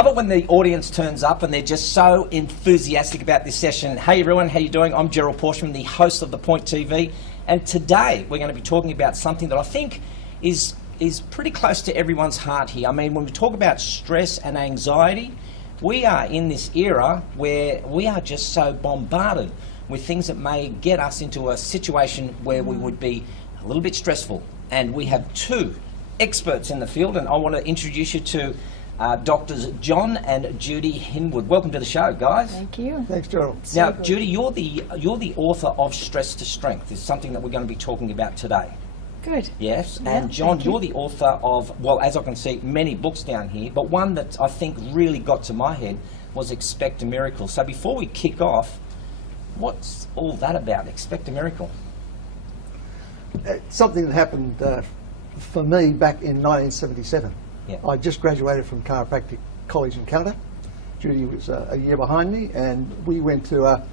love it when the audience turns up and they're just so enthusiastic about this session. Hey everyone, how you doing? I'm Gerald Porshman, the host of The Point TV, and today we're going to be talking about something that I think is pretty close to everyone's heart here. I mean, when we talk about stress and anxiety, we are in this era where we are just so bombarded with things that may get us into a situation where we would be a little bit stressful. And we have two experts in the field, and I want to introduce you to Doctors John and Judy Hinwood. Welcome to the show, guys. Thank you. Thanks, Gerald. Now, Judy, you're the author of Stress to Strength. It's something that we're going to be talking about today. Good. Yes, Yeah, and John, thank you. you're the author of, well, as I can see, many books down here, but one that I think really got to my head was Expect a Miracle. So before we kick off, what's all that about, Expect a Miracle? Something that happened for me back in 1977. Yeah. I just graduated from Chiropractic College in Canada. Judy was a year behind me, and we went to a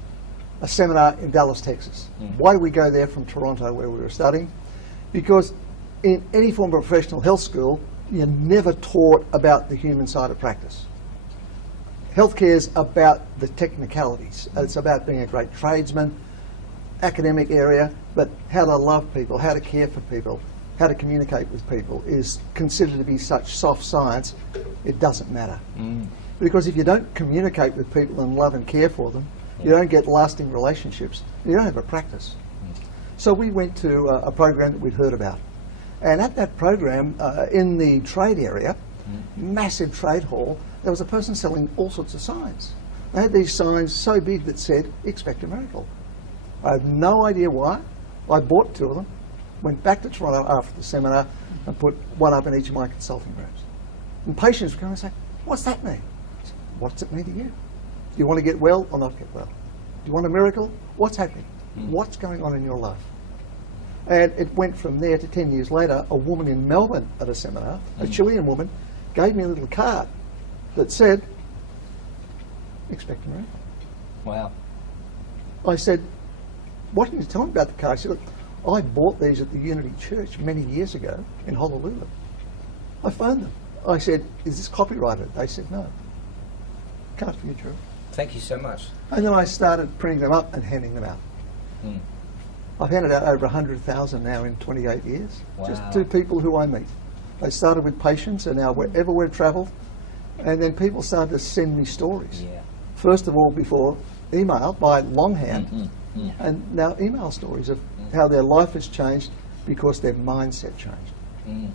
seminar in Dallas, Texas. Why did we go there from Toronto, where we were studying? Because in any form of professional health school, you're never taught about the human side of practice. Healthcare is about the technicalities. It's about being a great tradesman, academic area, but how to love people, how to care for people, how to communicate with people is considered to be such soft science, it doesn't matter. Because if you don't communicate with people and love and care for them, you don't get lasting relationships, you don't have a practice. So we went to a program that we'd heard about. And at that program, in the trade area, massive trade hall, there was a person selling all sorts of signs. They had these signs so big that said, "Expect a miracle." I have no idea why. I bought two of them, went back to Toronto after the seminar and put one up in each of my consulting rooms. And patients would come and say, "What's that mean?" I said, "What's it mean to you? Do you want to get well or not get well? Do you want a miracle? What's happening? What's going on in your life?" And it went from there to 10 years later, a woman in Melbourne at a seminar, a Chilean woman, gave me a little card that said, "Expect a miracle." Wow. I said, "Why didn't you tell me about the card?" She said, "Look, I bought these at the Unity Church many years ago in Honolulu." I phoned them. I said, "Is this copyrighted?" They said, "No. Can't be true." Thank you so much. And then I started printing them up and handing them out. I've handed out over 100,000 now in 28 years, just Wow. to people who I meet. They started with patients, and now wherever we've travelled, and then people started to send me stories. Yeah. First of all, before email, by longhand, and now email stories of how their life has changed because their mindset changed.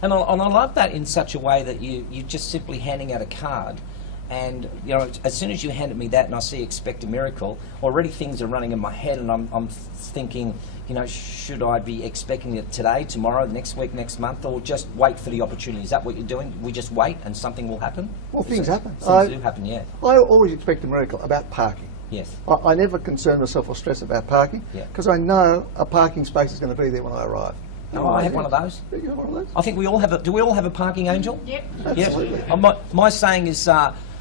And I love that in such a way that you just simply handing out a card, and you know, as soon as you handed me that and I see Expect a Miracle, already things are running in my head, and I'm thinking, you know, should I be expecting it today, tomorrow, next week, next month, or just wait for the opportunity? Is that what you're doing? We just wait and something will happen? Well, things happen. Things do happen, yeah. I always expect a miracle about parking. Yes. I never concern myself or stress about parking Yeah. because I know a parking space is going to be there when I arrive. Oh, I have one of those. You have one of those? I think we all have a, do we all have a parking angel? Yep. Absolutely. Yeah. My saying is,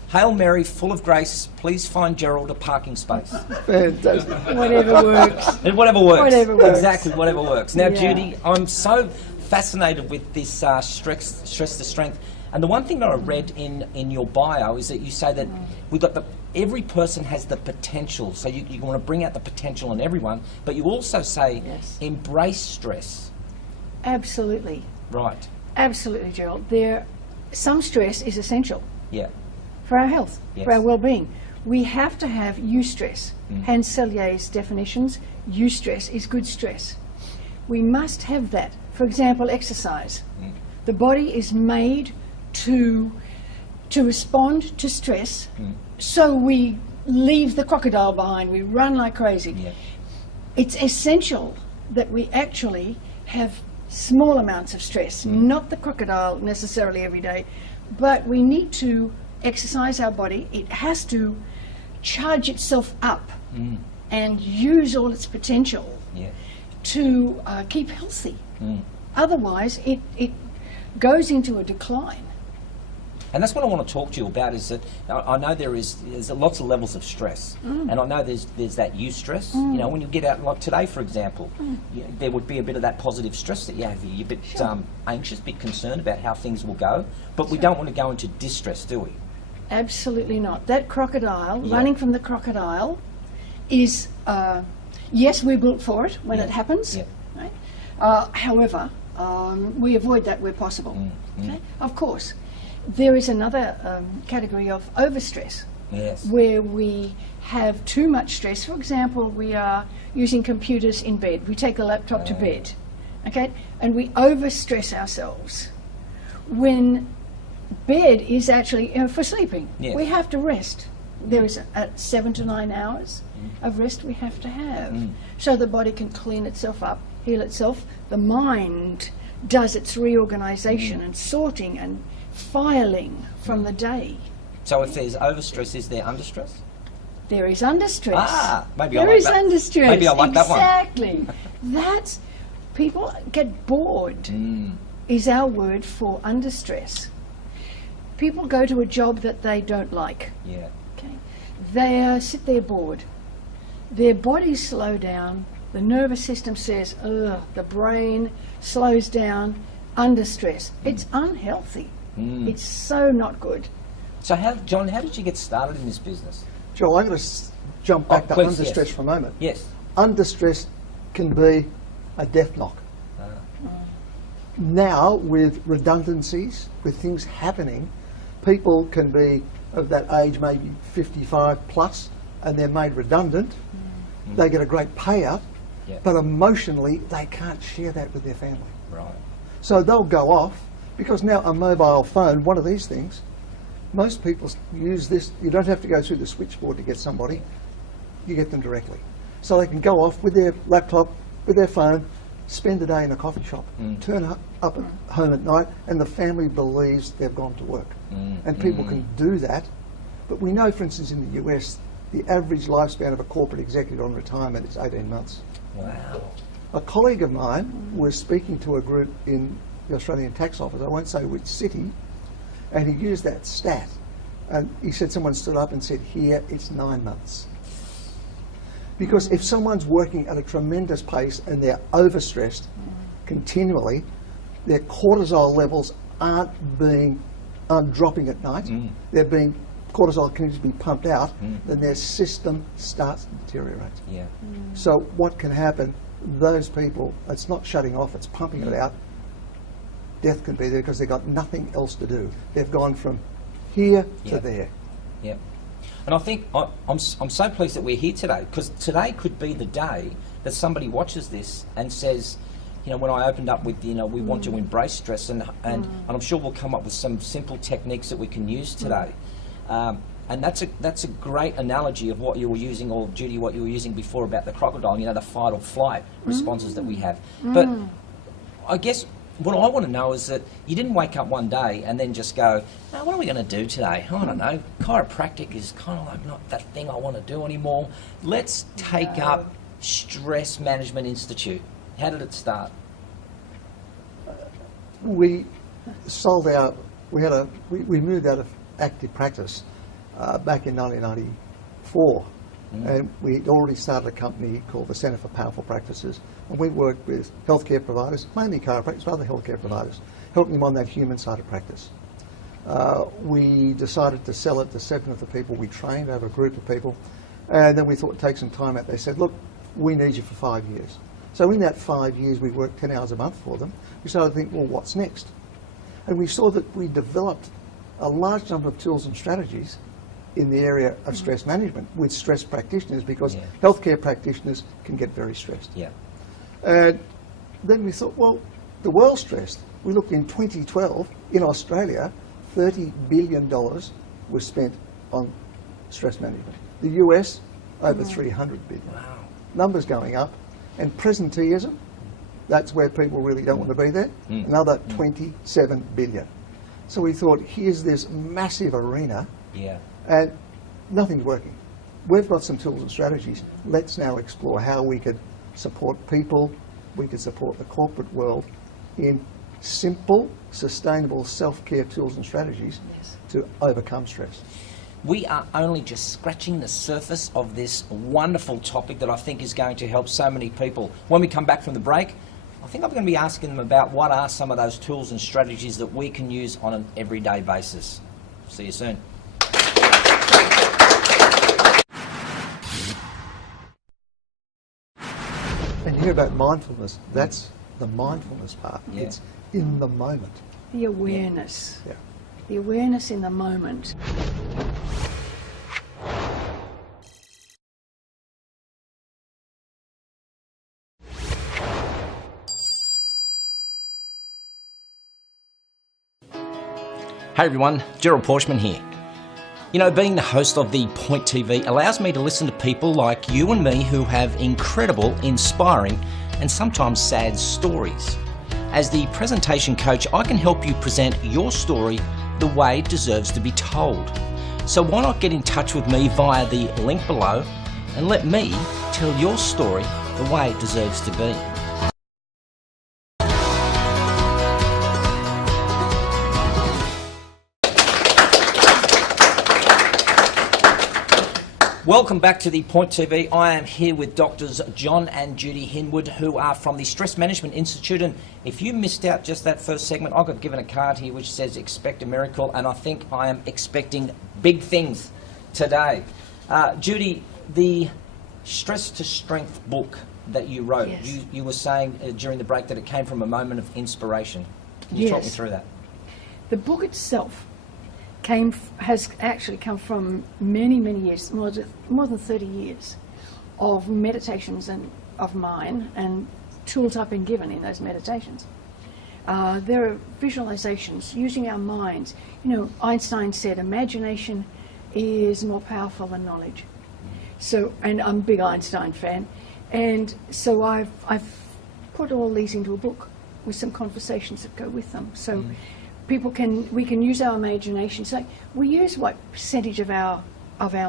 Hail Mary, full of grace, please find Gerald a parking space. Fantastic. Whatever works. And whatever works. Whatever works. Exactly, whatever works. Now, Yeah. Judy, I'm so fascinated with this stress to strength. And the one thing that I read in your bio is that you say that we've got every person has the potential. So you want to bring out the potential in everyone, but you also say embrace stress. Absolutely. Right. Absolutely, Gerald. Some stress is essential Yeah. for our health, Yes. for our well-being. We have to have eustress. Hans Selye's definitions, eustress is good stress. We must have that. For example, exercise. The body is made to respond to stress, so we leave the crocodile behind, we run like crazy. Yeah. It's essential that we actually have small amounts of stress, not the crocodile necessarily every day, but we need to exercise our body. It has to charge itself up and use all its potential Yeah. to keep healthy. Otherwise, it goes into a decline. And that's what I want to talk to you about, is that I know there's lots of levels of stress. And I know there's that eustress. You know, when you get out, like today, for example, there would be a bit of that positive stress that you have. You're a bit anxious, a bit concerned about how things will go. But we don't want to go into distress, do we? Absolutely not. That crocodile, running from the crocodile, is, yes, we're built for it when it happens. Right? However, we avoid that where possible. Okay? Of course, there is another category of overstress, where we have too much stress. For example, we are using computers in bed. We take a laptop to bed, okay, and we overstress ourselves. When bed is actually for sleeping, we have to rest. There is 7 to 9 hours of rest we have to have, so the body can clean itself up, heal itself. The mind does its reorganization and sorting and filing from the day. So if there's overstress, is there understress? There is understress. Ah, maybe there I like is that. understress. Maybe I like that one. Exactly. That's, people get bored, is our word for understress. People go to a job that they don't like. Yeah. Okay. They sit there bored. Their bodies slow down. The nervous system says, ugh, the brain slows down under stress. It's unhealthy. It's so not good. So, John, how did you get started in this business? Joel, I'm going to jump back to please, understress for a moment. Yes. Understress can be a death knock. Now, with redundancies, with things happening, people can be of that age, maybe 55 plus, and they're made redundant. They get a great payout, but emotionally, they can't share that with their family. Right. So they'll go off, because now a mobile phone, one of these things, most people use this. You don't have to go through the switchboard to get somebody. You get them directly. So they can go off with their laptop, with their phone, spend the day in a coffee shop, turn up at home at night, and the family believes they've gone to work. And people can do that. But we know, for instance, in the US, the average lifespan of a corporate executive on retirement is 18 months. Wow. A colleague of mine was speaking to a group in the Australian Tax Office, I won't say which city, and he used that stat. And he said someone stood up and said, here, it's 9 months. Because if someone's working at a tremendous pace and they're overstressed continually, their cortisol levels aren't dropping at night, cortisol continues to be pumped out, then their system starts to deteriorate. Yeah. So what can happen, those people, it's not shutting off, it's pumping it out. Death can be there because they've got nothing else to do. They've gone from here to there. Yeah. And I think I'm so pleased that we're here today, because today could be the day that somebody watches this and says, you know, when I opened up with, you know, we want to embrace stress, and I'm sure we'll come up with some simple techniques that we can use today. And that's a great analogy of what you were using, or Judy, what you were using before about the crocodile, you know, the fight or flight responses that we have. But I guess what I want to know is that you didn't wake up one day and then just go, oh, what are we going to do today? I don't know. Chiropractic is kind of like not that thing I want to do anymore. Let's take up Stress Management Institute. How did it start? We sold our, we moved out of active practice back in 1994. And we'd already started a company called the Centre for Powerful Practices. And we worked with healthcare providers, mainly chiropractors, but other healthcare providers, helping them on that human side of practice. We decided to sell it to 7 of the people we trained, over a group of people. And then we thought, take some time out. They said, look, we need you for 5 years. So in that 5 years, we worked 10 hours a month for them. We started to think, well, what's next? And we saw that we developed a large number of tools and strategies in the area of stress management with stress practitioners, because healthcare practitioners can get very stressed. Yeah. And then we thought, well, the world's stressed. We looked in 2012, in Australia, $30 billion was spent on stress management. The US, over $300 billion. Wow. Numbers going up. And presenteeism, that's where people really don't want to be there, another 27 billion. So we thought, here's this massive arena, and nothing's working. We've got some tools and strategies. Let's now explore how we could support people, we could support the corporate world in simple, sustainable self-care tools and strategies Yes. to overcome stress. We are only just scratching the surface of this wonderful topic that I think is going to help so many people. When we come back from the break, I think I'm going to be asking them about what are some of those tools and strategies that we can use on an everyday basis. See you soon. And you hear about mindfulness, that's the mindfulness part. Yeah. It's in the moment. The awareness. Yeah. The awareness in the moment. Hey everyone, Gerald Porschman here. You know, being the host of the Point TV allows me to listen to people like you and me who have incredible, inspiring, and sometimes sad stories. As the presentation coach, I can help you present your story the way it deserves to be told. So why not get in touch with me via the link below and let me tell your story the way it deserves to be. Welcome back to the Point TV. I am here with Doctors John and Judy Hinwood, who are from the Stress Management Institute. And if you missed out just that first segment, I got given a card here which says expect a miracle, and I think I am expecting big things today. Judy, the Stress to Strength book that you wrote, Yes. you were saying during the break that it came from a moment of inspiration. Can you talk me Yes. through that? The book itself has actually come from many, many years, more than 30 years of meditations and of mine and tools I've been given in those meditations. There are visualizations using our minds. You know, Einstein said imagination is more powerful than knowledge. So, and I'm a big Einstein fan, and so I've put all these into a book with some conversations that go with them. So. We can use our imagination. So we use what percentage of our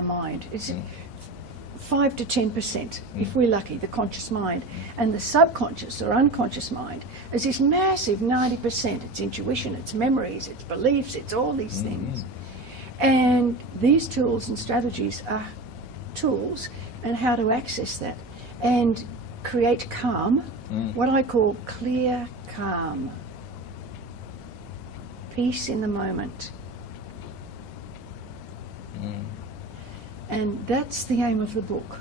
mind? It's 5 to 10%, if we're lucky, the conscious mind. And the subconscious or unconscious mind is this massive 90%. It's intuition, it's memories, it's beliefs, it's all these things. And these tools and strategies are tools and how to access that and create calm, what I call clear calm. Peace in the moment. And that's the aim of the book.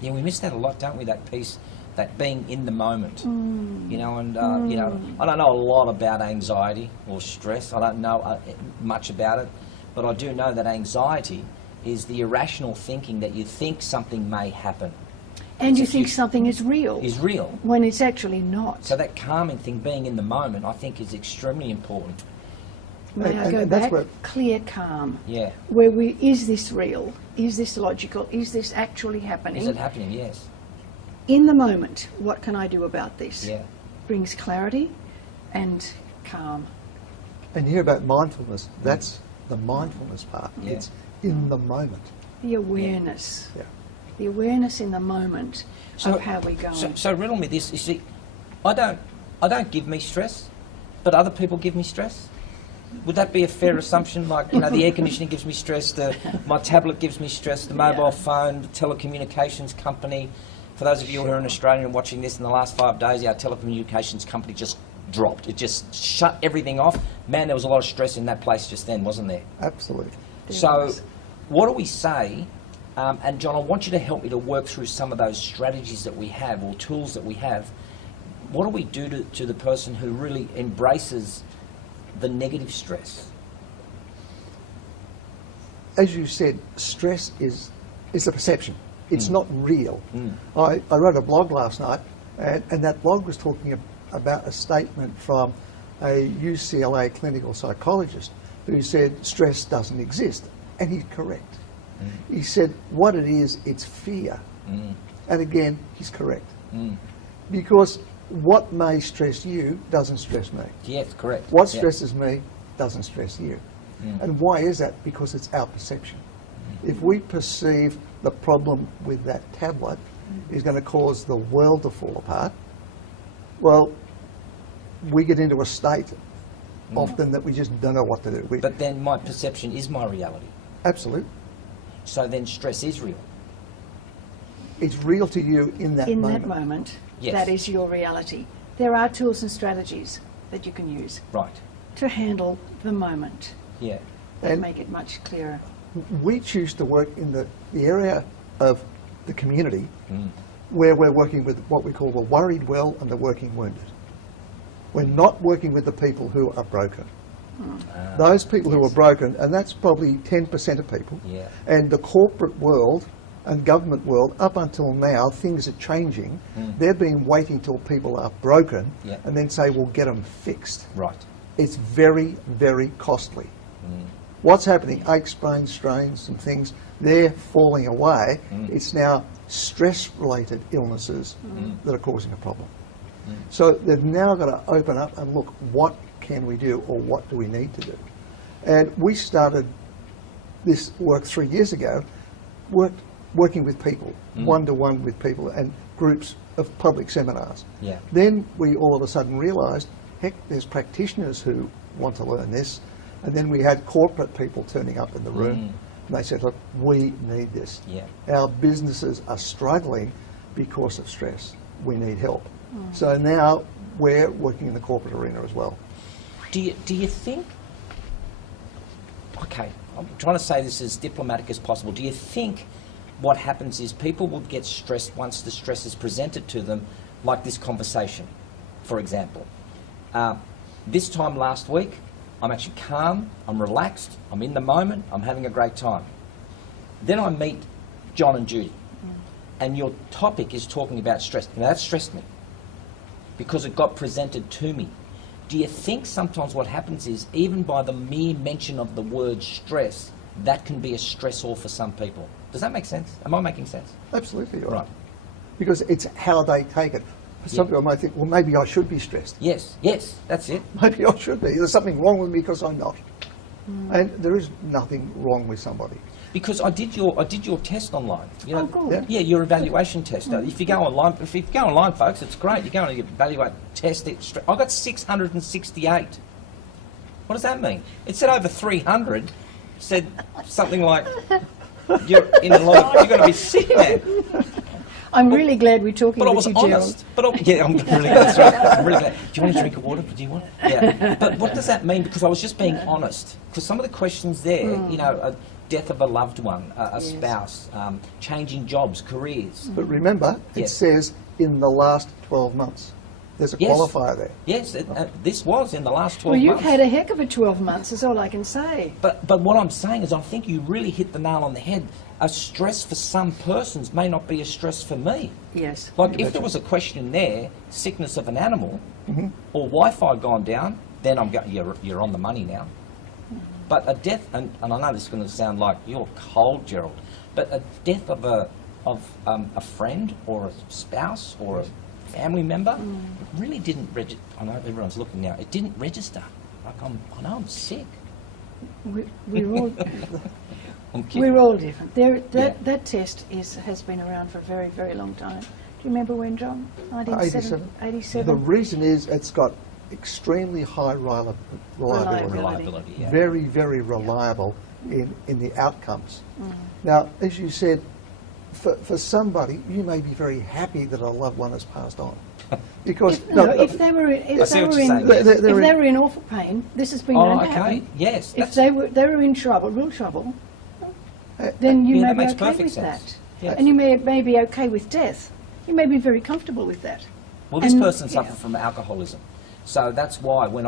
Yeah, we miss that a lot, don't we? That piece, that being in the moment. You know, and you know, I don't know a lot about anxiety or stress. I don't know much about it, but I do know that anxiety is the irrational thinking that you think something may happen. And you If think you- something is real Is real. when it's actually not. So that calming thing, being in the moment, I think is extremely important. May I and go that's back? what- Clear calm. Yeah. Where is this real? Is this logical? Is this actually happening? Is it happening? Yes. In the moment, what can I do about this? Yeah. Brings clarity and calm. And you hear about mindfulness, that's the mindfulness part. Yeah. It's in the moment. The awareness. Yeah. The awareness in the moment of how we're going. So riddle me this. You see, I don't give me stress, but other people give me stress. Would that be a fair assumption? Like, you know, the air conditioning gives me stress, my tablet gives me stress, the mobile Yeah. phone, the telecommunications company. For those of you who are in Australia and watching this, in the last 5 days, our telecommunications company just dropped. It just shut everything off. Man, there was a lot of stress in that place just then, wasn't there? Absolutely. So, what do we say? And John, I want you to help me to work through some of those strategies that we have or tools that we have. What do we do to the person who really embraces the negative stress? As you said, stress is a perception. It's not real. I wrote a blog last night, and that blog was talking about a statement from a UCLA clinical psychologist who said stress doesn't exist. And he's correct. He said what it is, it's fear. And again, he's correct. Because what may stress you doesn't stress me. Yes, correct. What Yeah. stresses me doesn't stress you. And why is that? Because it's our perception. If we perceive the problem with that tablet is going to cause the world to fall apart, well, we get into a state often that we just don't know what to do. But then my perception is my reality. Absolutely. So then stress is real. It's real to you in that In moment. that moment, Yes. that is your reality. There are tools and strategies that you can use Right. to handle the moment Yeah. that And- make it much clearer. We choose to work in the area of the community where we're working with what we call the worried well and the working wounded. We're not working with the people who are broken. Those people who are broken, and that's probably 10% of people, Yeah. and the corporate world and government world, up until now, things are changing. They've been waiting till people are broken Yeah. and then say, we'll get them fixed. Right. It's very, very costly. What's happening? Aches, sprains, strains, and things, they're falling away. It's now stress-related illnesses that are causing a problem. So they've now got to open up and look, what can we do or what do we need to do? And we started this work 3 years ago, working with people, one-to-one with people and groups of public seminars. Yeah. Then we all of a sudden realised, heck, there's practitioners who want to learn this. And then we had corporate people turning up in the room. And they said, look, we need this. Yeah. Our businesses are struggling because of stress. We need help. So now we're working in the corporate arena as well. Do you think, okay, I'm trying to say this as diplomatic as possible, do you think what happens is people will get stressed once the stress is presented to them, like this conversation, for example? This time last week, I'm actually calm, I'm relaxed, I'm in the moment, I'm having a great time. Then I meet John and Judy, and your topic is talking about stress. Now that stressed me, because it got presented to me. Do you think sometimes what happens is, even by the mere mention of the word stress, that can be a stressor for some people? Does that make sense? Am I making sense? Absolutely, you're Right. Because it's how they take it. Some people might think, well, maybe I should be stressed. Yes, that's it. Maybe I should be. There's something wrong with me because I'm not. And there is nothing wrong with somebody. Because I did your test online. You know, Oh, good. Yeah, your evaluation test. If you go online, folks, it's great. You go and you evaluate, test it. I got 668. What does that mean? It said over 300. Said something like, you're in a lot of, you're going to be sick, man. I'm really glad we're talking But I with was you, Gerald. honest. Yeah, I'm really glad. That's right. I'm really glad. Do you want a drink of water? Do you want? Yeah. But what does that mean? Because I was just being honest. Because some of the questions there, you know, a death of a loved one, a spouse, changing jobs, careers. But remember, it Yes. says in the last 12 months. There's a Yes. qualifier there. Yes, this was in the last 12 Well, you've months. had a heck of a 12 months, is all I can say. But what I'm saying is, I think you really hit the nail on the head. A stress for some persons may not be a stress for me. Yes. Like if there was a question there, sickness of an animal, or Wi-Fi gone down, then I'm going. You're on the money now. But a death, and I know this is going to sound like you're cold, Gerald, but a death of a friend or a spouse or a family member really didn't register. I know everyone's looking now. It didn't register. Like I know I'm sick. We're all I'm kidding. we're all different. Yeah. That test has been around for a very, very long time. Do you remember when, John? 87. 87. The reason is it's got extremely high reliability. Reliability. Yeah. Very, very reliable in the outcomes. Now, as you said, for somebody, you may be very happy that a loved one has passed on. Because if they were I see what you're saying. if they were in awful pain, this has been Oh, known to okay. happen. Yes. If they were in trouble, real trouble, then you Yeah, may that be makes okay perfect with sense. that. Yes. And you may be okay with death. You may be very comfortable with that. Well, this And- person yeah. suffered from alcoholism, so that's why when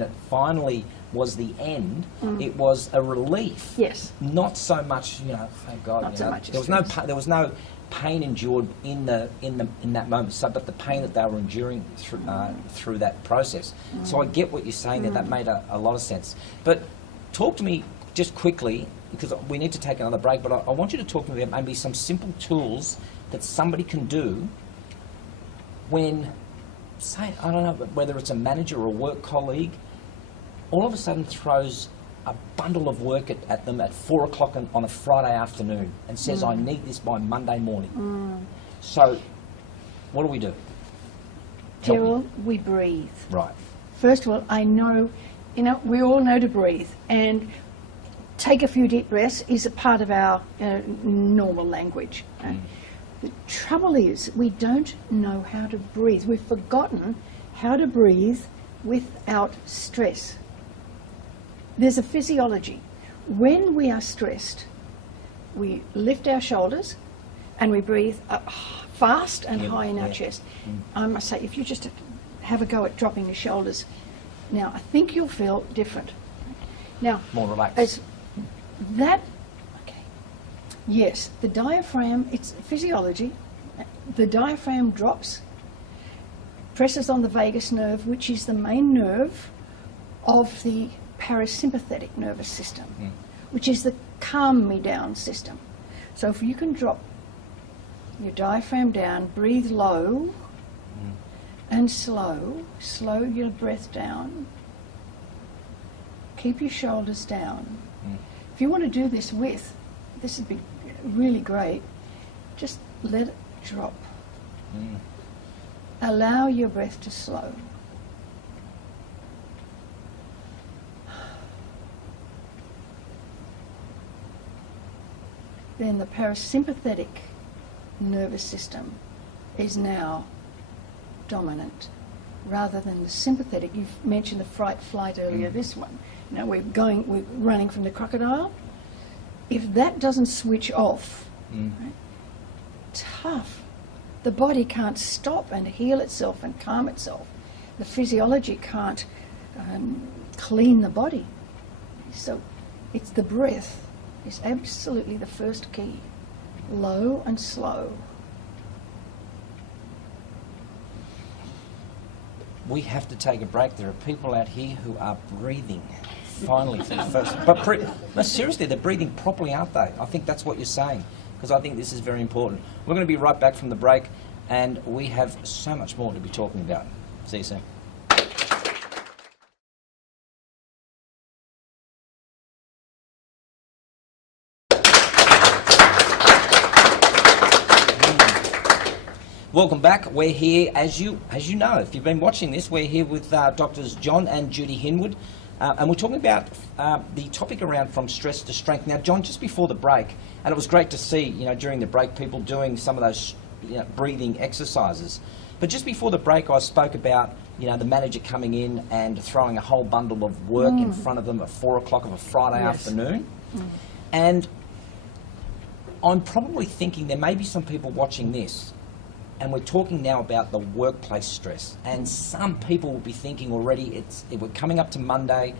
it finally was the end, it was a relief. Yes. Not so much, thank God. Not you so know, much there was no pain endured in that moment. So, but the pain that they were enduring through that process. So I get what you're saying there. That made a lot of sense. But talk to me just quickly, because we need to take another break. But I want you to talk to me about maybe some simple tools that somebody can do when, say, I don't know, whether it's a manager or a work colleague, all of a sudden throws a bundle of work at them at 4 o'clock on a Friday afternoon and says, I need this by Monday morning. So what do we do? Help me. Gerald, we breathe. Right. First of all, I know, we all know to breathe, and take a few deep breaths is a part of our normal language. The trouble is, we don't know how to breathe. We've forgotten how to breathe without stress. There's a physiology. When we are stressed, we lift our shoulders and we breathe fast and high in our chest. I must say, if you just have a go at dropping your shoulders, now I think you'll feel different. Now, More relaxed. as that, okay, yes, the diaphragm, it's physiology. The diaphragm drops, presses on the vagus nerve, which is the main nerve of the parasympathetic nervous system, which is the calm me down system. So if you can drop your diaphragm down, breathe low and slow your breath down, keep your shoulders down. If you want to do this this would be really great, just let it drop. Allow your breath to slow. Then the parasympathetic nervous system is now dominant rather than the sympathetic. You've mentioned the flight earlier, this one. Now we're running from the crocodile. If that doesn't switch off, right, tough. The body can't stop and heal itself and calm itself. The physiology can't clean the body. So it's the breath is absolutely the first key. Low and slow. We have to take a break. There are people out here who are breathing finally for the first. No, seriously, they're breathing properly, aren't they? I think that's what you're saying, because I think this is very important. We're going to be right back from the break, and we have so much more to be talking about. See you soon. Welcome back. We're here, as you know, if you've been watching this, we're here with Doctors John and Judy Hinwood, and we're talking about the topic around from stress to strength. Now, John, just before the break, and it was great to see, during the break, people doing some of those breathing exercises. But just before the break, I spoke about, the manager coming in and throwing a whole bundle of work in front of them at 4 o'clock of a Friday afternoon. And I'm probably thinking there may be some people watching this, and we're talking now about the workplace stress. And some people will be thinking already, we're coming up to Monday,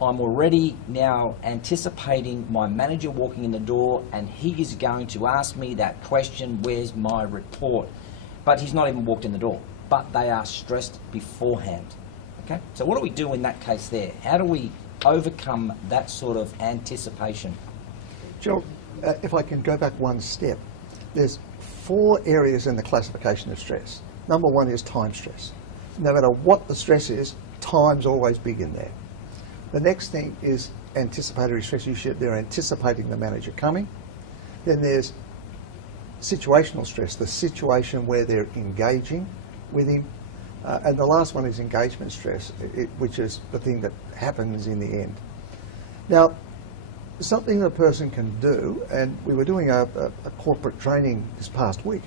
I'm already now anticipating my manager walking in the door and he is going to ask me that question, where's my report? But he's not even walked in the door, but they are stressed beforehand. Okay, so what do we do in that case there? How do we overcome that sort of anticipation? Joe, if I can go back one step, there's 4 areas in the classification of stress. Number 1 is time stress. No matter what the stress is, time's always big in there. The next thing is anticipatory stress. They're anticipating the manager coming. Then there's situational stress, the situation where they're engaging with him. And the last one is engagement stress, which is the thing that happens in the end. Now, something that a person can do, and we were doing a corporate training this past week,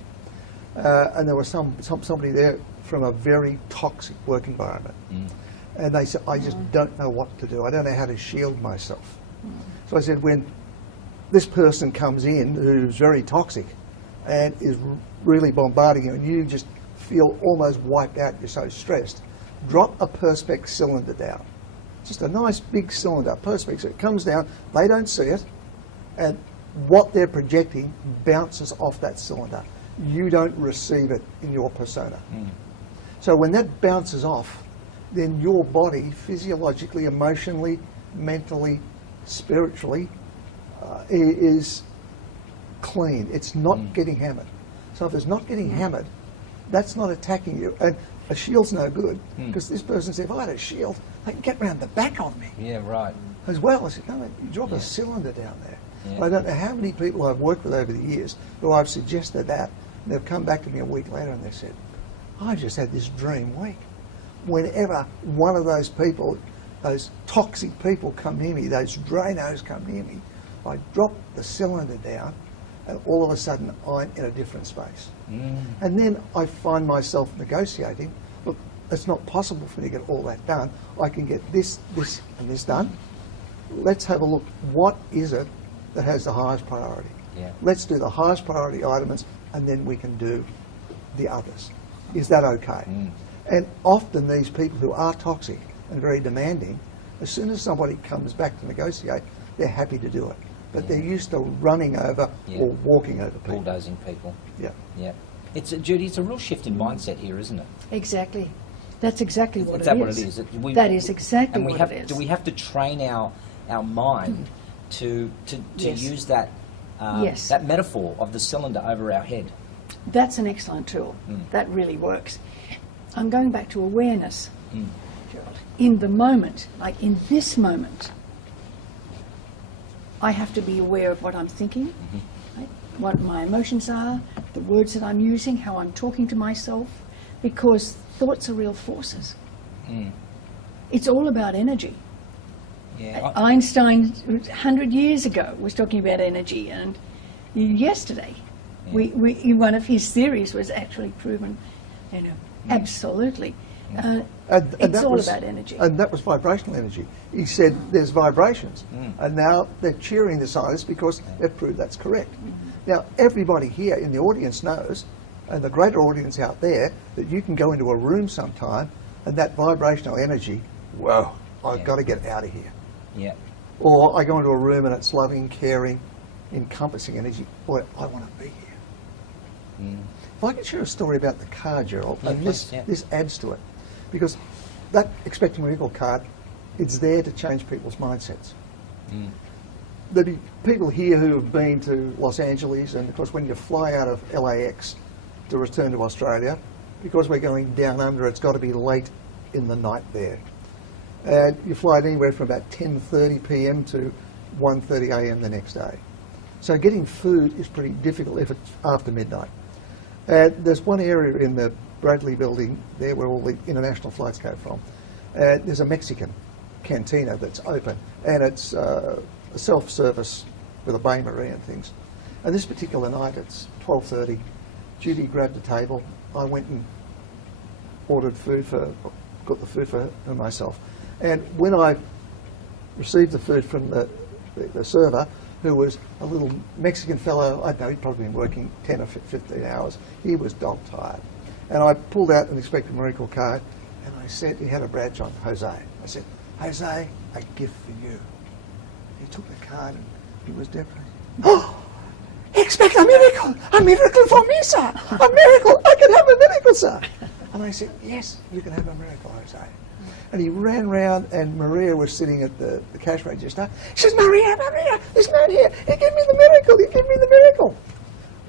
and there was somebody there from a very toxic work environment. And they said, I just don't know what to do. I don't know how to shield myself. So I said, when this person comes in who's very toxic and is really bombarding you and you just feel almost wiped out, you're so stressed, drop a Perspex cylinder down. Just a nice big cylinder, Perspex. So it comes down, they don't see it, and what they're projecting bounces off that cylinder. You don't receive it in your persona. So when that bounces off, then your body, physiologically, emotionally, mentally, spiritually, is clean. It's not getting hammered. So if it's not getting hammered, that's not attacking you. And a shield's no good, because this person said, if I had a shield, they can get round the back of me. Yeah, right. As well. I said, no, you drop a cylinder down there. Yeah. I don't know how many people I've worked with over the years who I've suggested that, and they've come back to me a week later and they said, I just had this dream week. Whenever one of those people, those toxic people come near me, those Drainos come near me, I drop the cylinder down and all of a sudden I'm in a different space. And then I find myself negotiating, look, it's not possible for me to get all that done. I can get this, this and this done. Let's have a look. What is it that has the highest priority? Yeah. Let's do the highest priority items and then we can do the others. Is that okay? And often these people who are toxic and very demanding, as soon as somebody comes back to negotiate, they're happy to do it. But they're used to running over or walking over people. Bulldozing people. Yeah. Yeah. Judy, it's a real shift in mindset here, isn't it? Exactly. That's exactly what Is it that is. what it is? That is exactly and we what have, it is. Do we have to train our mind to Yes. use that Yes. that metaphor of the cylinder over our head? That's an excellent tool. That really works. I'm going back to awareness, Gerald. In the moment, like in this moment, I have to be aware of what I'm thinking, right? What my emotions are, the words that I'm using, how I'm talking to myself, because thoughts are real forces. It's all about energy. Yeah. Einstein, 100 years ago, was talking about energy, and yesterday, one of his theories was actually proven, absolutely. And It's that all was- about energy. And that was vibrational energy. He said there's vibrations. And now they're cheering the scientists because they've proved that's correct. Now, everybody here in the audience knows, and the greater audience out there, that you can go into a room sometime and that vibrational energy, whoa, I've got to get out of here. Yeah. Or I go into a room and it's loving, caring, encompassing energy. Boy, I want to be here. If I could share a story about the car, Gerald, Yeah, and please, yeah. this adds to it, because that Expecting Miracle card, it's there to change people's mindsets. There'll be people here who have been to Los Angeles, and of course when you fly out of LAX to return to Australia, because we're going down under, it's got to be late in the night there. And you fly anywhere from about 10:30 p.m. to 1:30 a.m. the next day. So getting food is pretty difficult if it's after midnight. There's one area in the Bradley building there where all the international flights go from. There's a Mexican cantina that's open, and it's a self-service with a bain-marie and things. And this particular night, it's 12:30. Judy grabbed a table. I went and got the food for her and myself. And when I received the food from the server, who was a little Mexican fellow, I don't know, he'd probably been working 10 or 15 hours. He was dog tired. And I pulled out an Expecting Miracle card, and I said, he had a badge on, Jose. I said, Jose, a gift for you. He took the card and he was devastated. Oh, expect a miracle for me, sir. A miracle, I can have a miracle, sir. And I said, yes, you can have a miracle, Jose. And he ran round, and Maria was sitting at the cash register. She says, Maria, this man here, he gave me the miracle.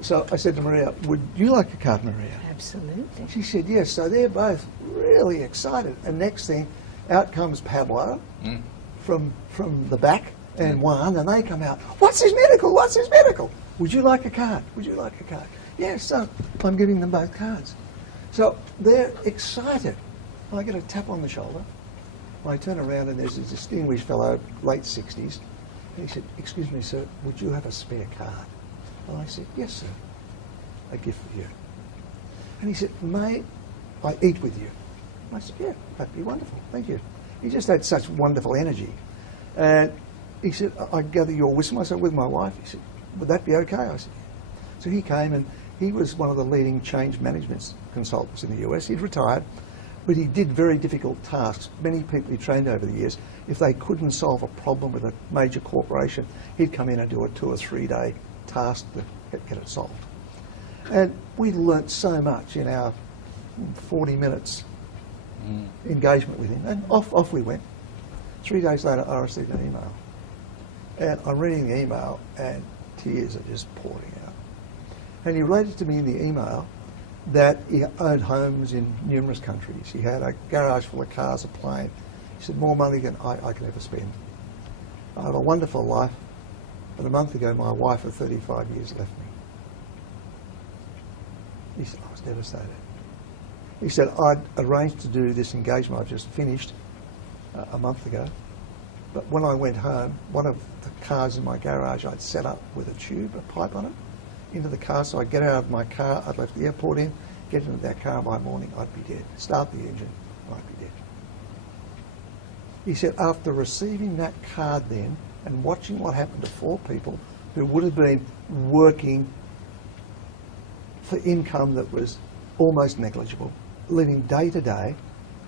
So I said to Maria, would you like a card, Maria? Absolutely. She said, yes. So they're both really excited. And next thing, out comes Pablo from the back and Juan, and they come out, what's his miracle? Would you like a card? Yes, so I'm giving them both cards. So they're excited. I get a tap on the shoulder. I turn around and there's a distinguished fellow, late 60s. And he said, excuse me, sir, would you have a spare card? And I said, yes, sir, a gift for you. And he said, may I eat with you? And I said, yeah, that'd be wonderful, thank you. He just had such wonderful energy. And he said, I gather you're with me. I said, with my wife. He said, would that be okay? I said, yeah. So he came, and he was one of the leading change management consultants in the US. He'd retired, but he did very difficult tasks. Many people he trained over the years, if they couldn't solve a problem with a major corporation, he'd come in and do a 2 or 3 day task to get it solved. And we learnt so much in our 40 minutes engagement with him, and off we went. 3 days later, I received an email. And I'm reading the email, and tears are just pouring out. And he related to me in the email that he owned homes in numerous countries. He had a garage full of cars, a plane. He said, more money than I could ever spend. I have a wonderful life, but a month ago my wife of 35 years left me. He said, I was devastated. He said, I'd arranged to do this engagement I've just finished a month ago, but when I went home, one of the cars in my garage I'd set up with a tube, a pipe on it, into the car, so I'd get out of my car, I'd left the airport in, get into that car by morning, I'd be dead. Start the engine, I'd be dead. He said, after receiving that card then, and watching what happened to 4 people who would have been working for income that was almost negligible, living day to day,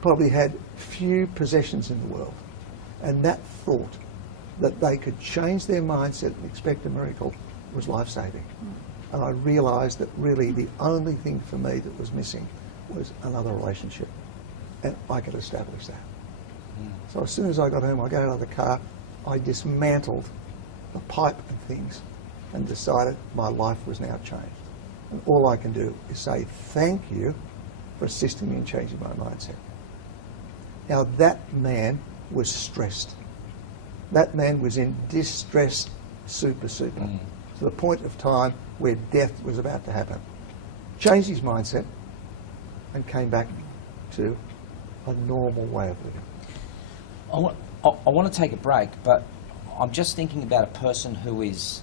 probably had few possessions in the world, and that thought that they could change their mindset and expect a miracle was life-saving. And I realised that really the only thing for me that was missing was another relationship, and I could establish that. So as soon as I got home, I got out of the car, I dismantled the pipe and things and decided my life was now changed. And all I can do is say thank you for assisting me in changing my mindset. Now that man was stressed. That man was in distress super, to the point of time where death was about to happen. Changed his mindset and came back to a normal way of living. I want to take a break, but I'm just thinking about a person who is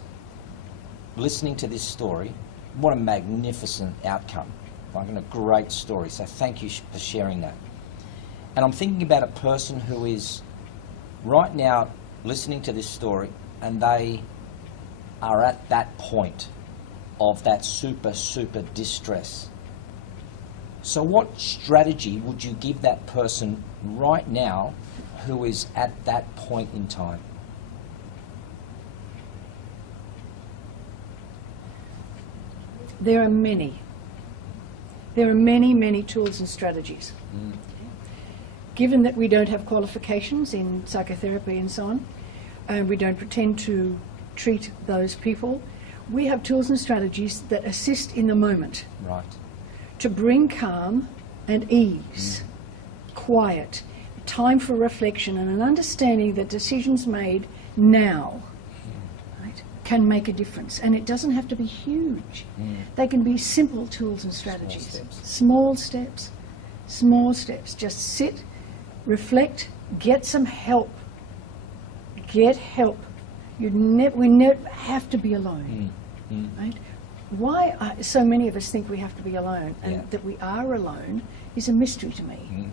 listening to this story. What a magnificent outcome. Like, a great story. So thank you for sharing that. And I'm thinking about a person who is right now listening to this story, and they are at that point of that super, super distress. So what strategy would you give that person right now who is at that point in time? There are many. There are many, many tools and strategies. Given that we don't have qualifications in psychotherapy and so on, and we don't pretend to treat those people, we have tools and strategies that assist in the moment. Right. To bring calm and ease, quiet, time for reflection, and an understanding that decisions made now, right, can make a difference. And it doesn't have to be huge. They can be simple tools and strategies. Small steps. Small steps. Just sit, reflect, get some help. Get help. We never have to be alone. Right? Why so many of us think we have to be alone and that we are alone is a mystery to me.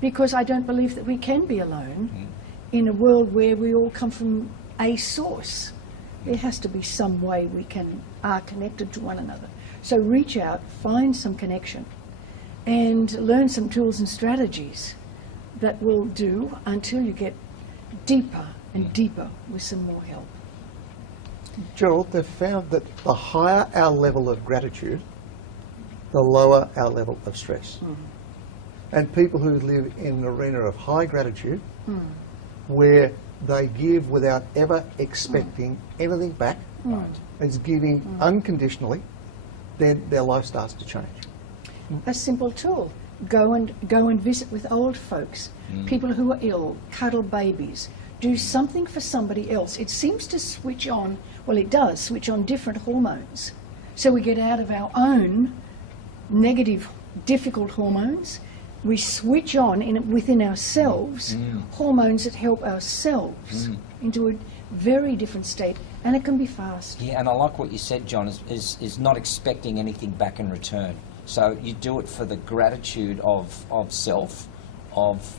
Because I don't believe that we can be alone in a world where we all come from a source. There has to be some way we are connected to one another. So reach out, find some connection, and learn some tools and strategies that will do until you get deeper and deeper with some more help. Gerald, they've found that the higher our level of gratitude, the lower our level of stress. And people who live in an arena of high gratitude, where they give without ever expecting anything back, it's giving unconditionally, then their life starts to change. A simple tool. Go and visit with old folks, people who are ill, cuddle babies, do something for somebody else. It seems to switch on, well, it does switch on different hormones. So we get out of our own negative, difficult hormones. We switch on within ourselves hormones that help ourselves into a very different state, and it can be fast. Yeah, and I like what you said, John, is not expecting anything back in return. So you do it for the gratitude of self, of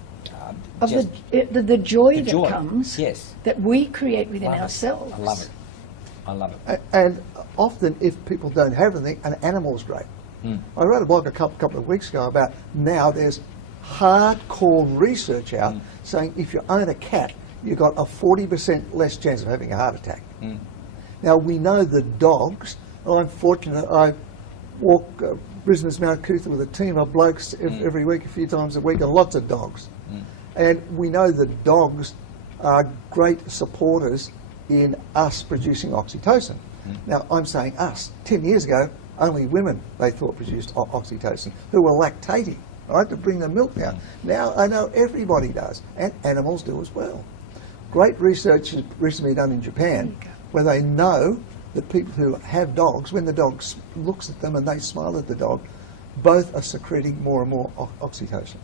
the joy that comes, yes, that we create within Love it. ourselves. I love it. I love it. And often, if people don't have anything, an animal's great. I wrote a blog a couple of weeks ago about now there's hardcore research out saying if you own a cat, you've got a 40% less chance of having a heart attack. Now, we know the dogs. I'm fortunate I walk Brisbane's Mount Cootha with a team of blokes every week, a few times a week, and lots of dogs. And we know that dogs are great supporters in us producing oxytocin. Now, I'm saying us. 10 years ago, only women they thought produced oxytocin, who were lactating, right, to bring the milk down. Now I know everybody does, and animals do as well. Great research has recently done in Japan, where they know that people who have dogs, when the dog looks at them and they smile at the dog, both are secreting more and more oxytocin.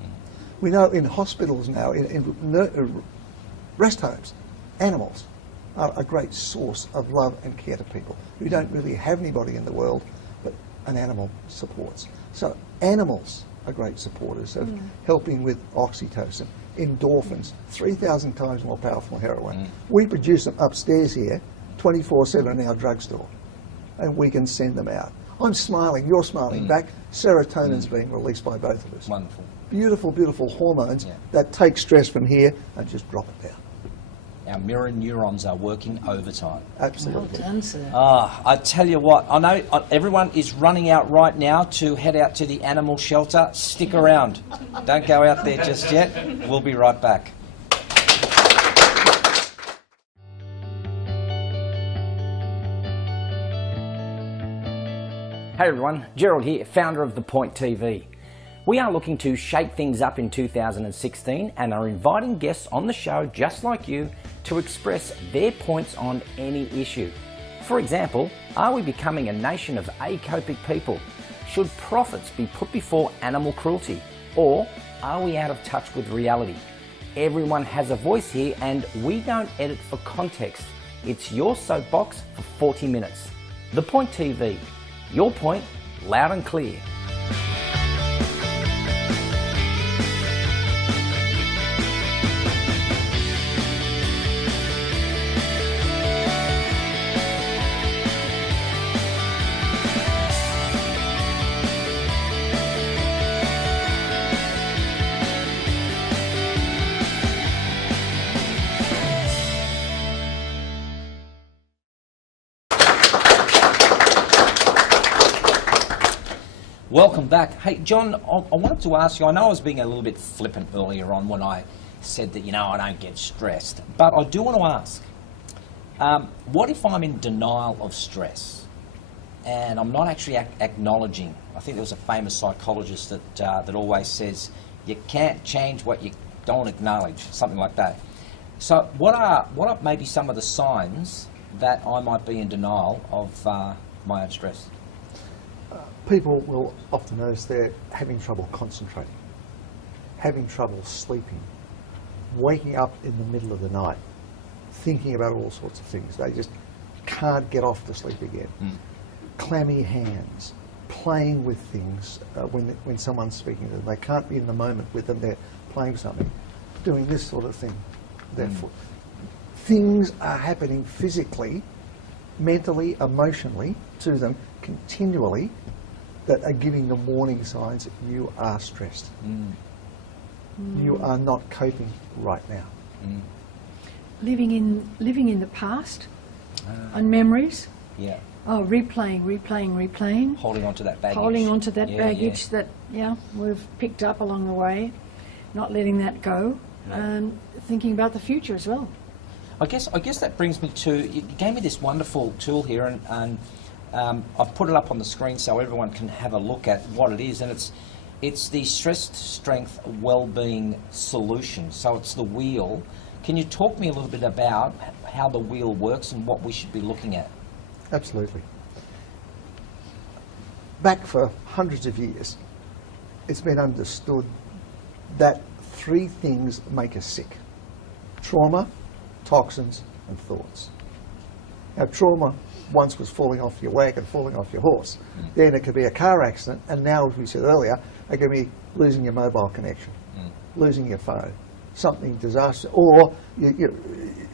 We know in hospitals now, in rest homes, animals are a great source of love and care to people who don't really have anybody in the world, but an animal supports. So animals are great supporters of helping with oxytocin, endorphins, 3,000 times more powerful than heroin. We produce them upstairs here, 24/7 in our drugstore, and we can send them out. I'm smiling, you're smiling back. Serotonin's being released by both of us. Wonderful. Beautiful, beautiful hormones Yeah. that take stress from here and just drop it down. Our mirror neurons are working overtime. Well Absolutely. done, sir. I tell you what, I know everyone is running out right now to head out to the animal shelter. Stick around. Don't go out there just yet. We'll be right back. Hey everyone, Gerald here, founder of The Point TV. We are looking to shake things up in 2016 and are inviting guests on the show just like you to express their points on any issue. For example, are we becoming a nation of acopic people? Should profits be put before animal cruelty? Or are we out of touch with reality? Everyone has a voice here and we don't edit for context. It's your soapbox for 40 minutes. The Point TV. Your point, loud and clear. Welcome back. Hey, John, I wanted to ask you, I know I was being a little bit flippant earlier on when I said that, I don't get stressed, but I do want to ask, what if I'm in denial of stress and I'm not actually acknowledging? I think there was a famous psychologist that always says, you can't change what you don't acknowledge, something like that. So what are maybe some of the signs that I might be in denial of my own stress? People will often notice they're having trouble concentrating, having trouble sleeping, waking up in the middle of the night, thinking about all sorts of things. They just can't get off to sleep again. Clammy hands, playing with things when someone's speaking to them. They can't be in the moment with them, they're playing something, doing this sort of thing. Therefore, things are happening physically, mentally, emotionally to them continually that are giving them warning signs that you are stressed. You are not coping right now. Living in the past, on memories. Yeah. Oh, replaying. Holding on to that baggage. Holding on to that Yeah, baggage that we've picked up along the way, not letting that go, and thinking about the future as well. I guess that brings me to, you gave me this wonderful tool here, and I've put it up on the screen so everyone can have a look at what it is, and it's the Stress Strength Wellbeing Solution. So it's the wheel. Can you talk me a little bit about how the wheel works and what we should be looking at? Absolutely. Back for hundreds of years, it's been understood that three things make us sick: trauma, toxins, and thoughts. Now, trauma once was falling off your wagon, falling off your horse. Then it could be a car accident, and now, as we said earlier, it could be losing your mobile connection, losing your phone, something disastrous, or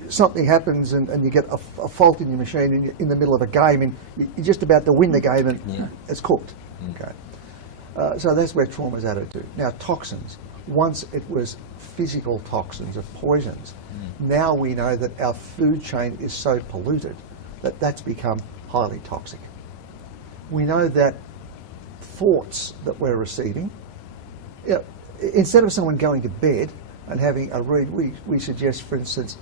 something happens and you get a fault in your machine and you're in the middle of a game and you're just about to win the game and it's cooked. Okay. So that's where trauma is added to. Now, toxins. Once it was physical toxins of poisons. Now we know that our food chain is so polluted that that's become highly toxic. We know that thoughts that we're receiving, instead of someone going to bed and having a read, we suggest, for instance,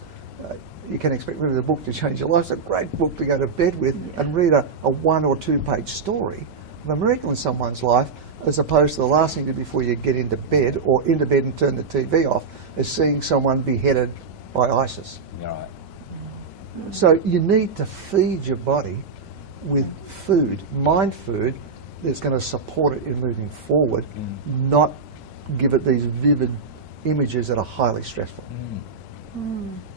You Can Expect Reading a Book to Change Your Life. It's a great book to go to bed with and read a 1 or 2 page story of a miracle in someone's life, as opposed to the last thing to do before you get into bed or into bed and turn the TV off is seeing someone beheaded by ISIS. You're right. So you need to feed your body with food, mind food, that's going to support it in moving forward, not give it these vivid images that are highly stressful.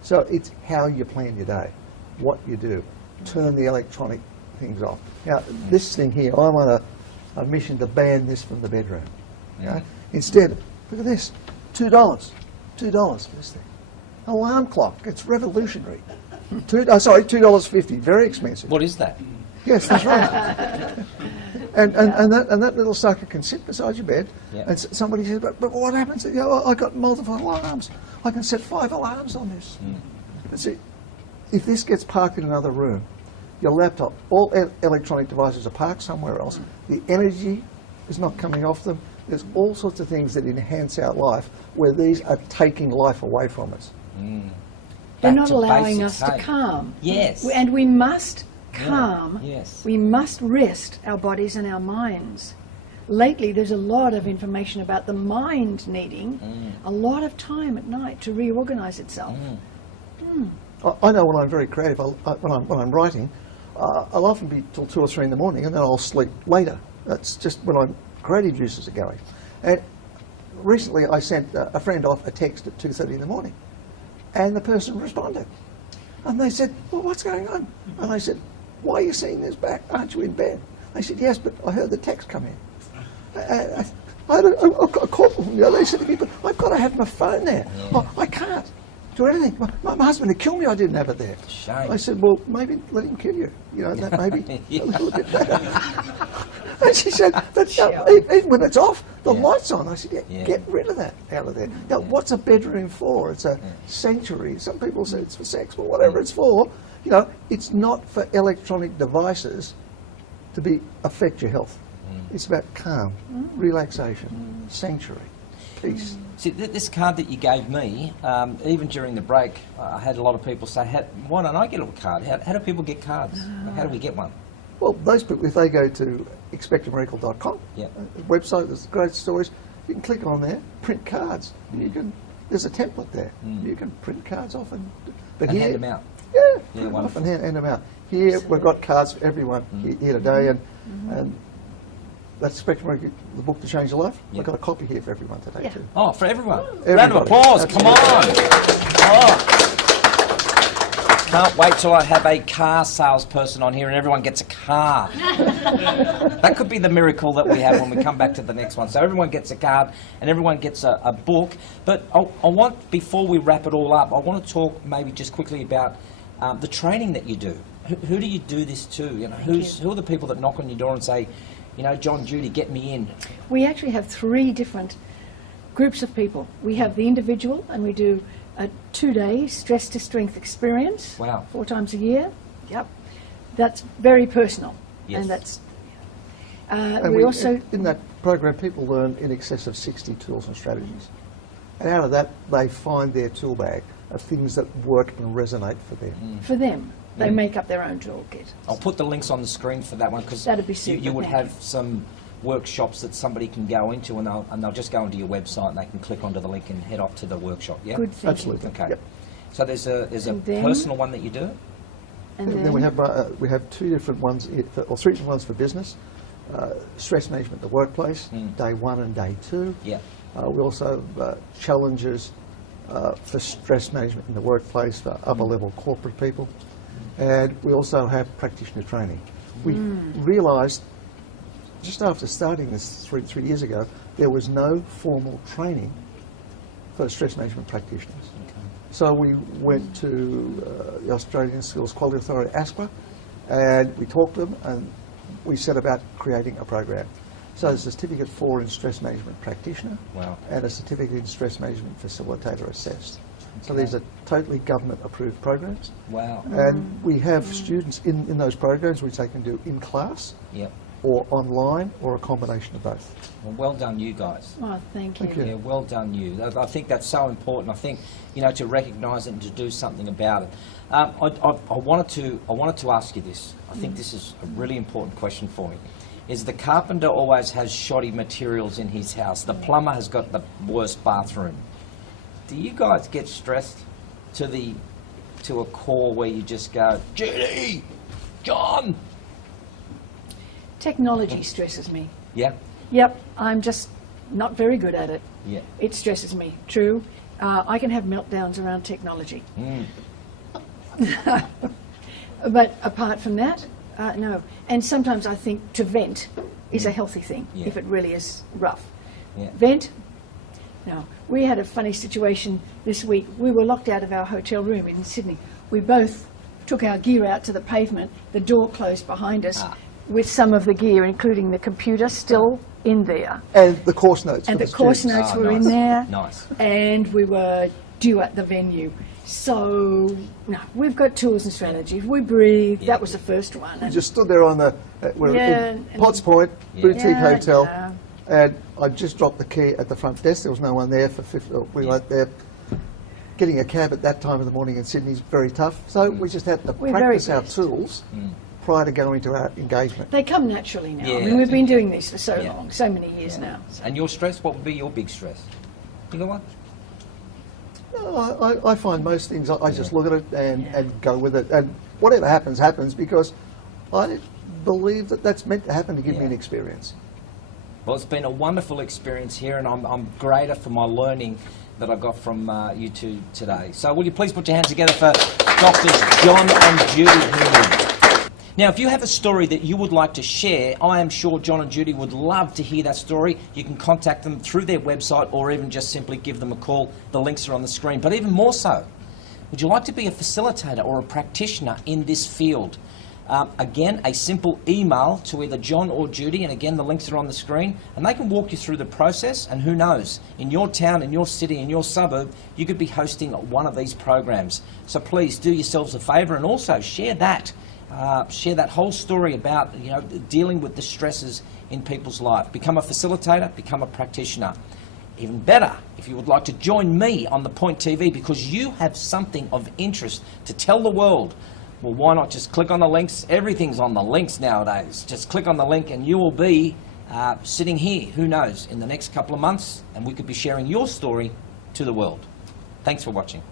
So it's how you plan your day, what you do. Turn the electronic things off. Now, this thing here, I'm on a mission to ban this from the bedroom. Okay? Instead, look at this, $2. $2 for this thing. Alarm clock, it's revolutionary. $2.50, very expensive. What is that? Yes, that's right. and that little sucker can sit beside your bed, Yeah. and somebody says, but what happens? You know, I got multiple alarms. I can set 5 alarms on this. But see, if this gets parked in another room, your laptop, all electronic devices are parked somewhere else. The energy is not coming off them. There's all sorts of things that enhance our life where these are taking life away from us. They're Back not to allowing basics, us to hey? calm. Yes. And we must calm. Yes. We must rest our bodies and our minds. Lately, there's a lot of information about the mind needing a lot of time at night to reorganize itself. I know when I'm very creative, when I'm writing, I'll often be till 2 or 3 in the morning, and then I'll sleep later. That's just when my creative juices are going. And recently, I sent a friend off a text at 2:30 in the morning, and the person responded, and they said, "Well, what's going on?" And I said, "Why are you seeing this back? Aren't you in bed?" They said, "Yes, but I heard the text come in." I called them. You know, they said to me, "But I've got to have my phone there. I can't do anything. My husband would kill me. I didn't have it there." Shame. I said, "Well, maybe let him kill you. You know, that may be a little bit better." And she said, "But even when it's off, the light's on." I said, Yeah. "Get rid of that out of there." Now, what's a bedroom for? It's a sanctuary. Some people say it's for sex, but whatever it's for, you know, it's not for electronic devices to affect your health. It's about calm, relaxation, sanctuary, peace. See, this card that you gave me, even during the break, I had a lot of people say, why don't I get a card? How do people get cards? How do we get one? Well, those people, if they go to expectamiracle.com, Yep. website, there's great stories, you can click on there, print cards. There's a template there. You can print cards off and hand them out. Yeah, Yeah, print them off wonderful. and hand them out. Here, we've got cards for everyone here today, and that's Spectrum Miracle, the book to change your life. Yep. I've got a copy here for everyone today, Yeah. too. Oh, for everyone. Round of Everybody. applause, come on. Absolutely. Oh. Can't wait till I have a car salesperson on here and everyone gets a car. That could be the miracle that we have when we come back to the next one. So everyone gets a card and everyone gets a book. But I want, before we wrap it all up, I want to talk maybe just quickly about the training that you do. Who do you do this to? You know, who are the people that knock on your door and say, you know, John, Judy, get me in? We actually have 3 different groups of people. We have the individual, and we do a 2-day stress to strength experience. Wow. 4 times a year. Yep. That's very personal. Yes. And that's. And we also. in that program, people learn in excess of 60 tools and strategies. And out of that, they find their tool bag of things that work and resonate for them. For them, they make up their own toolkit. I'll put the links on the screen for that one because That'd be super, you would thank have you. some workshops that somebody can go into and they'll just go into your website and they can click onto the link and head off to the workshop. Yeah. Good thinking. Absolutely. Okay. Yep. So there's a And then- personal one that you do. And Then we have 2 different ones, or 3 different ones for business. Stress management in the workplace, day 1 and day 2. Yeah. We also have challenges for stress management in the workplace for upper level corporate people. And we also have practitioner training. We realised just after starting this 3 years ago, there was no formal training for stress management practitioners. So we went to the Australian Skills Quality Authority, ASQA, and we talked to them and we set about creating a program. So there's a Certificate 4 in Stress Management Practitioner Wow. and a Certificate in Stress Management Facilitator Assessed. So these are totally government approved programs. Wow. And we have students in those programs which they can do in class Yep. or online or a combination of both. Well done, you guys. Oh, thank you. Thank you. Yeah, well done, you. I think that's so important. I think, you know, to recognise it and to do something about it. I wanted to ask you this. I think this is a really important question for me. Is the carpenter always has shoddy materials in his house? The plumber has got the worst bathroom. Do you guys get stressed to a core where you just go, Judy, John? Technology stresses me. Yeah? Yep, I'm just not very good at it. Yeah. It stresses me, true. I can have meltdowns around technology. But apart from that, no. And sometimes I think to vent is a healthy thing, Yeah. if it really is rough. Yeah. Vent? No. We had a funny situation this week. We were locked out of our hotel room in Sydney. We both took our gear out to the pavement. The door closed behind us with some of the gear, including the computer, still in there. And the course notes. And for the course students. notes were in there. Nice. And we were due at the venue. So, no, we've got tools and strategies. We breathe. Yeah. That was the first one. We And just stood there on the we're Yeah, in and- Potts Point boutique Yeah, hotel, no. and I just dropped the key at the front desk. There was no one there for 50. We weren't there. Getting a cab at that time of the morning in Sydney is very tough. So we just had to We're very practice our blessed. tools prior to going to our engagement. they come naturally now. Yeah. I mean, we've been doing this for so Yeah. long, so many years now. And your stress? What would be your big stress? You got one? No, I find most things, I just look at it and, Yeah. and go with it. And whatever happens, happens, because I believe that that's meant to happen to give me Yeah. an experience. Well, it's been a wonderful experience here, and I'm greater for my learning that I got from you two today. So will you please put your hands together for Doctors John and Judy Hooman. Now, if you have a story that you would like to share, I am sure John and Judy would love to hear that story. You can contact them through their website or even just simply give them a call. The links are on the screen. But even more so, would you like to be a facilitator or a practitioner in this field? Again, a simple email to either John or Judy, and again, the links are on the screen, and they can walk you through the process, and who knows, in your town, in your city, in your suburb, you could be hosting one of these programs. So please do yourselves a favour and also share that whole story about dealing with the stresses in people's life. Become a facilitator, become a practitioner. Even better, if you would like to join me on The Point TV because you have something of interest to tell the world, well, why not just click on the links? Everything's on the links nowadays. Just click on the link and you will be sitting here, who knows, in the next couple of months, and we could be sharing your story to the world. Thanks for watching.